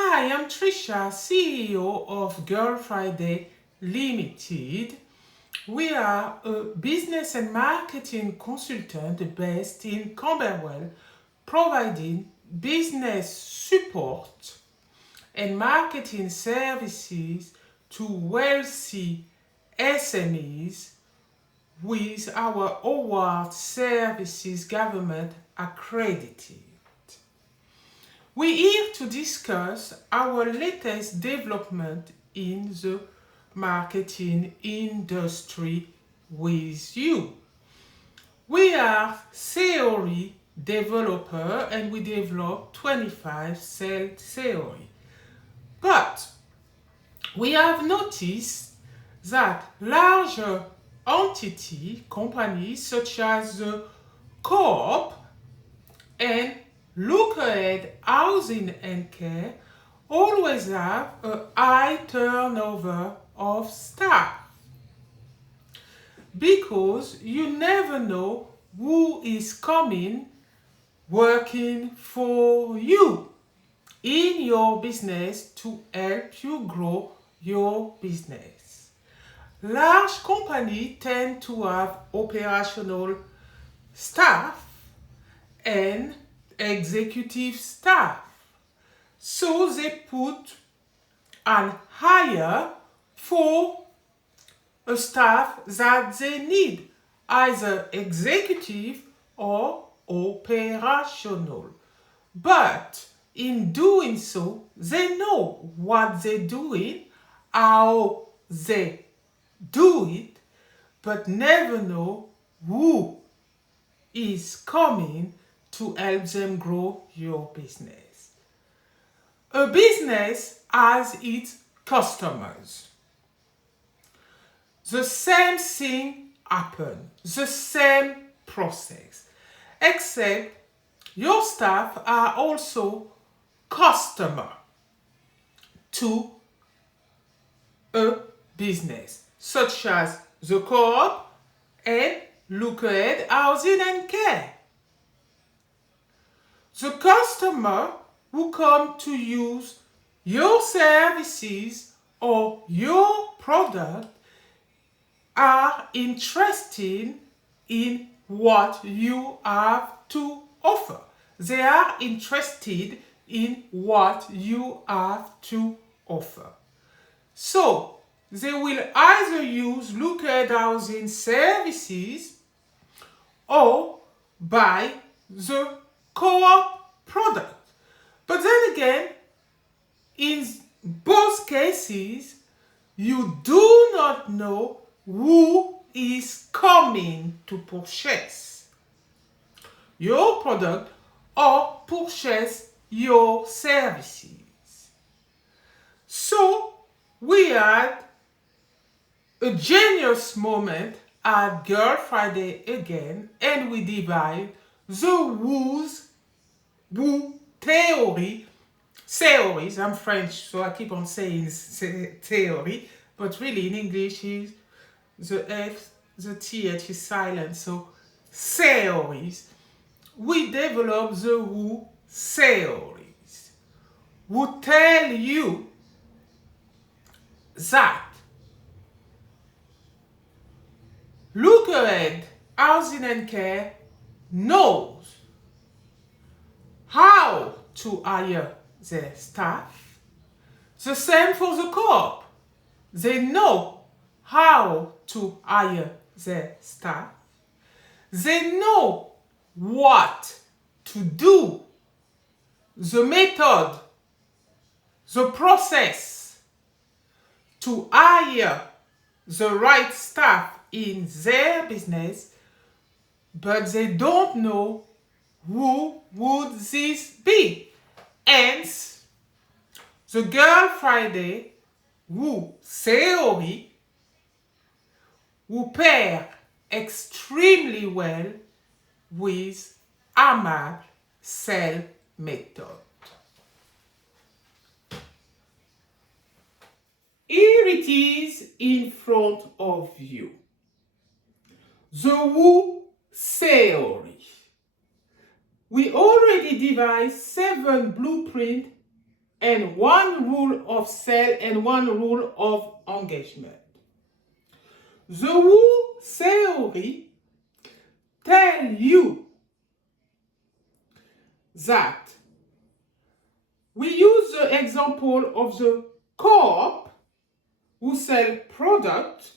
I am Trisha, CEO of Girl Friday Limited. We are a business and marketing consultant based in Camberwell, providing business support and marketing services to wealthy SMEs with our award services government accredited. We're here to discuss our latest development in the marketing industry with you. We are theory developer and we develop 25 sales theory. But we have noticed that larger entity companies such as the Co-op and Look Ahead Housing and Care always have a high turnover of staff because you never know who is coming working for you in your business to help you grow your business. Large companies tend to have operational staff and executive staff. So they put an hire for a staff that they need, either executive or operational. But in doing so, they know what they're doing, how they do it, but never know who is coming to help them grow your business. A business has its customers. The same thing happens, the same process, except your staff are also customer to a business, such as the Co-op and Look Ahead Housing and Care. The customer who come to use your services or your product are interested in what you have to offer. They are interested in what you have to offer. So, they will either use Look Ahead Housing services or buy the Co-op product. But then again, in both cases, you do not know who is coming to purchase your product or purchase your services. So we had a genius moment at Girl Friday again, and we divide the who theories. I'm French, so I keep on saying theory, but really in English is the F, the TH is silent, so theories. We develop the who theories, who tell you that Look Ahead Housing and Care knows how to hire their staff. The same for the Co-op. They know how to hire their staff. They know what to do, the method, the process to hire the right staff in their business, but they don't know who would this be. Hence, the Girl Friday who theory who pair extremely well with Amable Sales Method. Here it is in front of you. The who theory. We already devised 7 blueprints and one rule of sale and one rule of engagement. The who theory tells you that we use the example of the co-op who sell product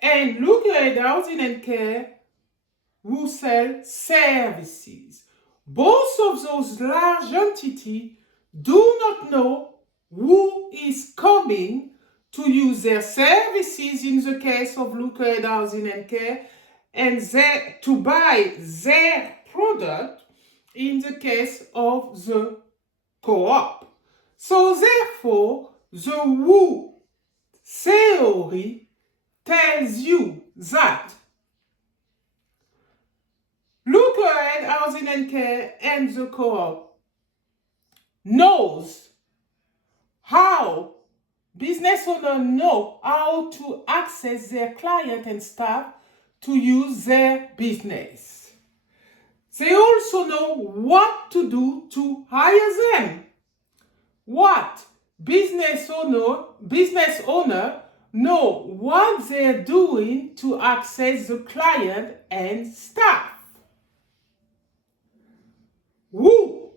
and look at housing and care who sell services. Both of those large entities do not know who is coming to use their services in the case of Look at Housing and Care and to buy their product in the case of the co-op. So therefore, the who theory tells you that Look at Housing and Care and the co-op knows how business owners know how to access their client and staff to use their business. They also know what to do to hire them. What business owner know what they're doing to access the client and staff. Who?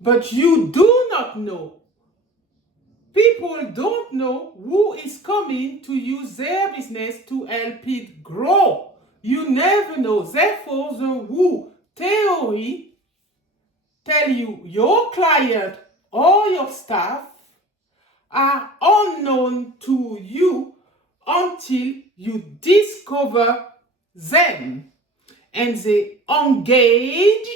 But you do not know. People don't know who is coming to use their business to help it grow. You never know. Therefore, the who theory tell you your client or your staff are unknown to you until you discover them and they engage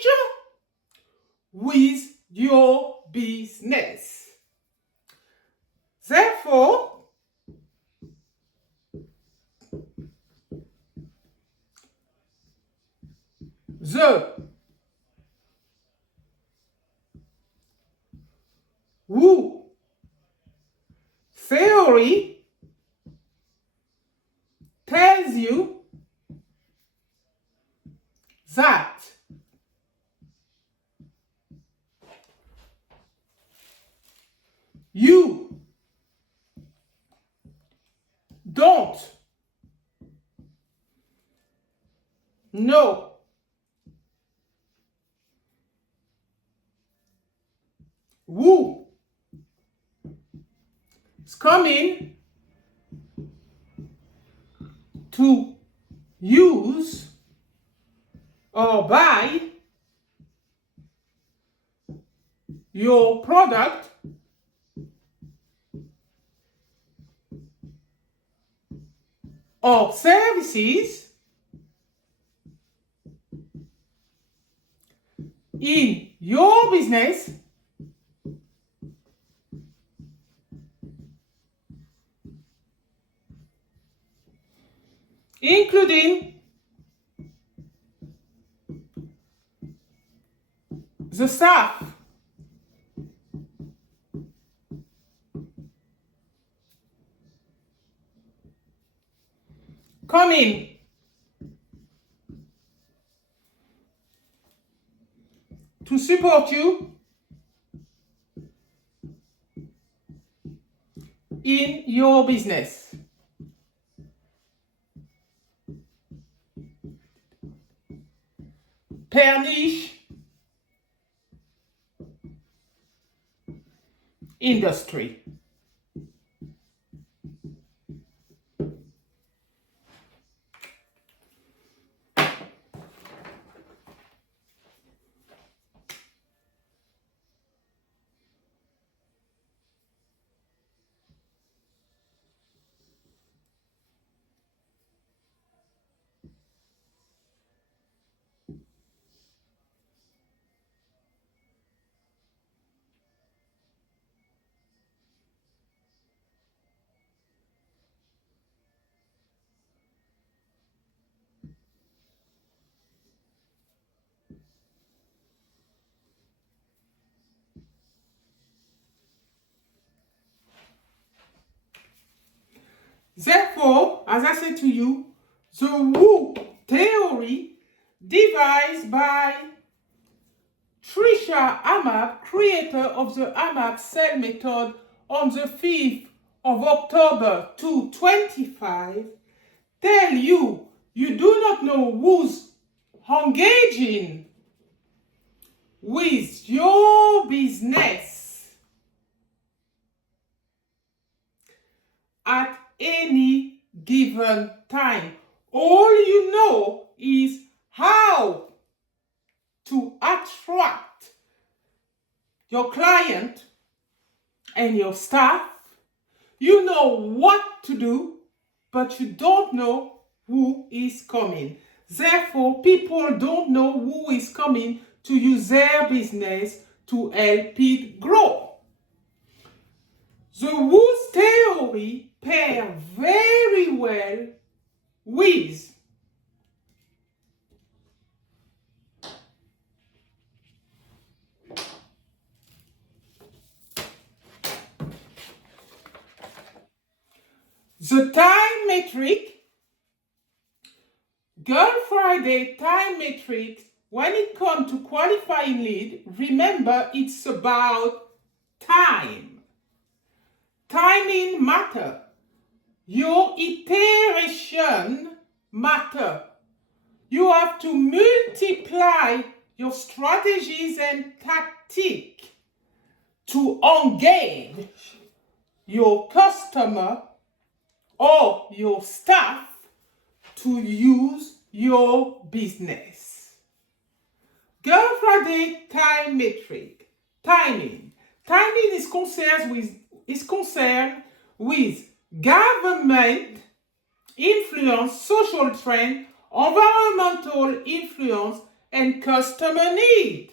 with your business. Therefore, the who theory tells you that you don't know who is coming to use or buy your product or services in your business, including the staff. Coming to support you in your business. Per niche, industry. Therefore, as I said to you, the who theory divides by Trisha Amable, creator of the Amable Sales Method, on the 5th of October 2025, tell you you do not know who's engaging with your business at any given time. All you know is how to attract your client and your staff. You know what to do, but you don't know who is coming. Therefore, people don't know who is coming to use their business to help it grow. The who's theory pair very well with the time metric. Girl Friday time metric, when it comes to qualifying lead, remember it's about time. Timing matter. Your iteration matter. You have to multiply your strategies and tactics to engage your customer or your staff to use your business. Girl Friday time metric. Timing. Timing is concerned with government influence, social trend, environmental influence, and customer need.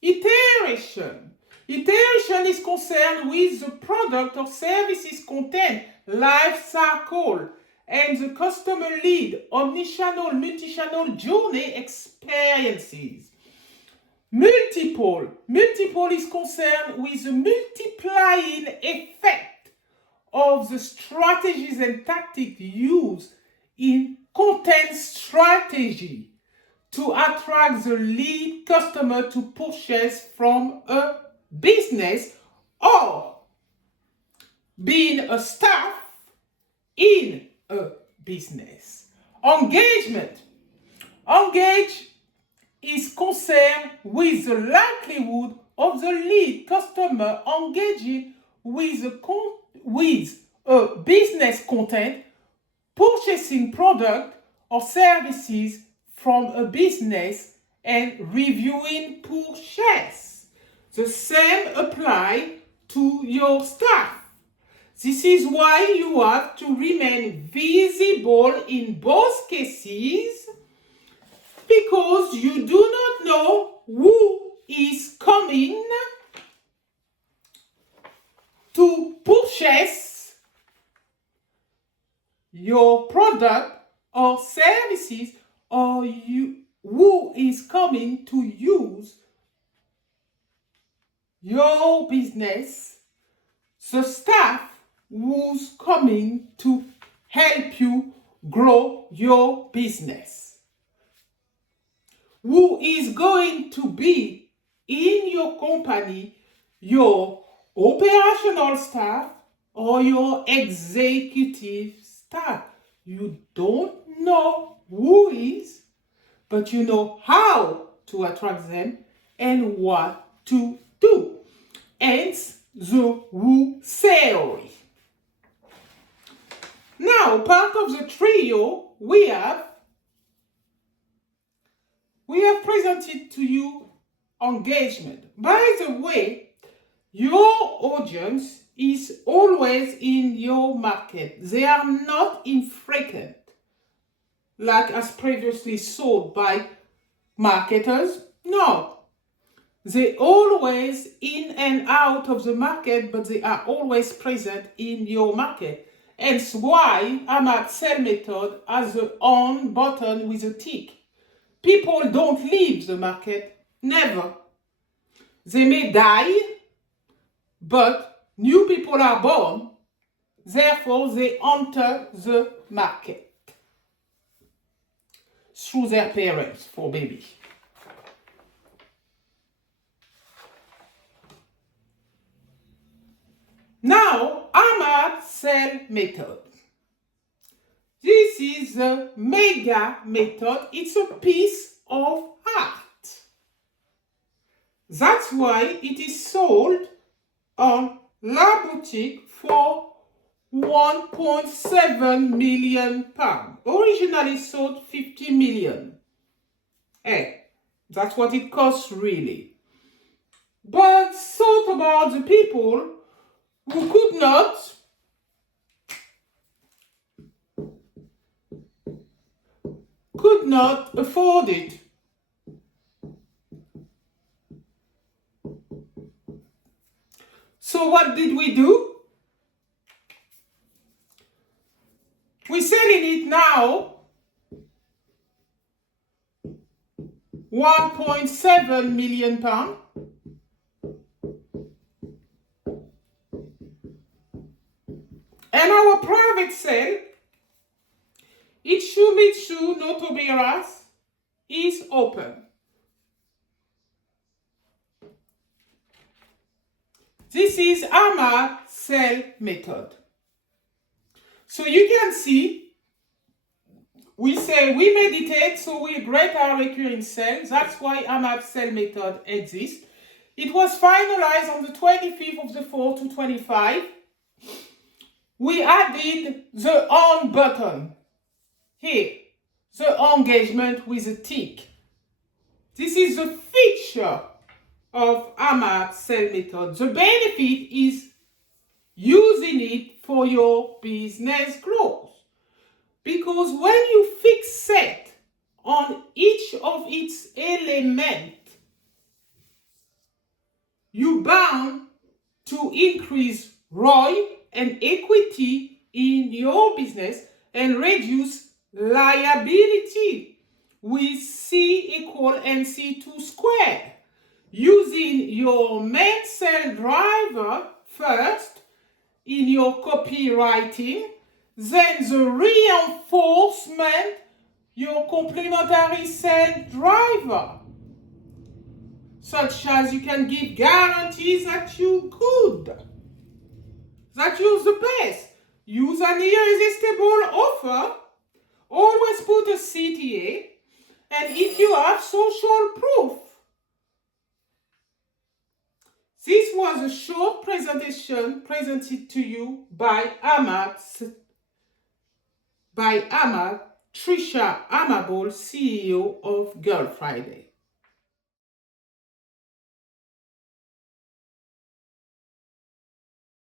Iteration. Iteration is concerned with the product or services content, life cycle, and the customer lead, omnichannel, multi-channel journey experiences. Multiple. Multiple is concerned with the multiplying effect of the strategies and tactics used in content strategy to attract the lead customer to purchase from a business or being a staff in a business. Engagement. Engage is concerned with the likelihood of the lead customer engaging with a business content, purchasing product or services from a business, and reviewing purchase. The same apply to your staff. This is why you have to remain visible in both cases, because you do not know who is coming to purchase your product or services, or who is coming to use your business, the staff who's coming to help you grow your business, who is going to be in your company, your operational staff or your executive staff. You don't know who is, but you know how to attract them and what to do. Hence the who theory. Now, part of the trio, we have presented to you engagement. By the way, your audience is always in your market. They are not infrequent, like as previously sold by marketers. No. They always in and out of the market, but they are always present in your market. Hence why Amable Sales Method has the on button with a tick. People don't leave the market, never. They may die, but new people are born, therefore they enter the market through their parents for baby. Sales Method. This is the mega method. It's a piece of art. That's why it is sold on La Boutique for £1.7 million. Originally sold 50 million. That's what it costs really. But thought about the people who could not afford it. So what did we do? We're selling it now £1.7 million. And our private sale, Itsumitsu no Tobiras, is open. This is Amable Sales Method. So you can see, we say we meditate, so we break our recurring sales. That's why Amable Sales Method exists. It was finalized on the 25th of the 4th to 25. We added the on button. Here, the engagement with a tick. This is the feature of Amable Sales Method. The benefit is using it for your business growth. Because when you fixate on each of its elements, you're bound to increase ROI and equity in your business and reduce liability with C equal NC2 squared. Using your main sales driver first in your copywriting, then the reinforcement, your complementary sales driver, such as you can give guarantees that you're good, that you're the best. Use an irresistible offer. Always put a CTA. And if you have social proof. This was a short presentation presented to you by Trisha Amable, CEO of Girl Friday.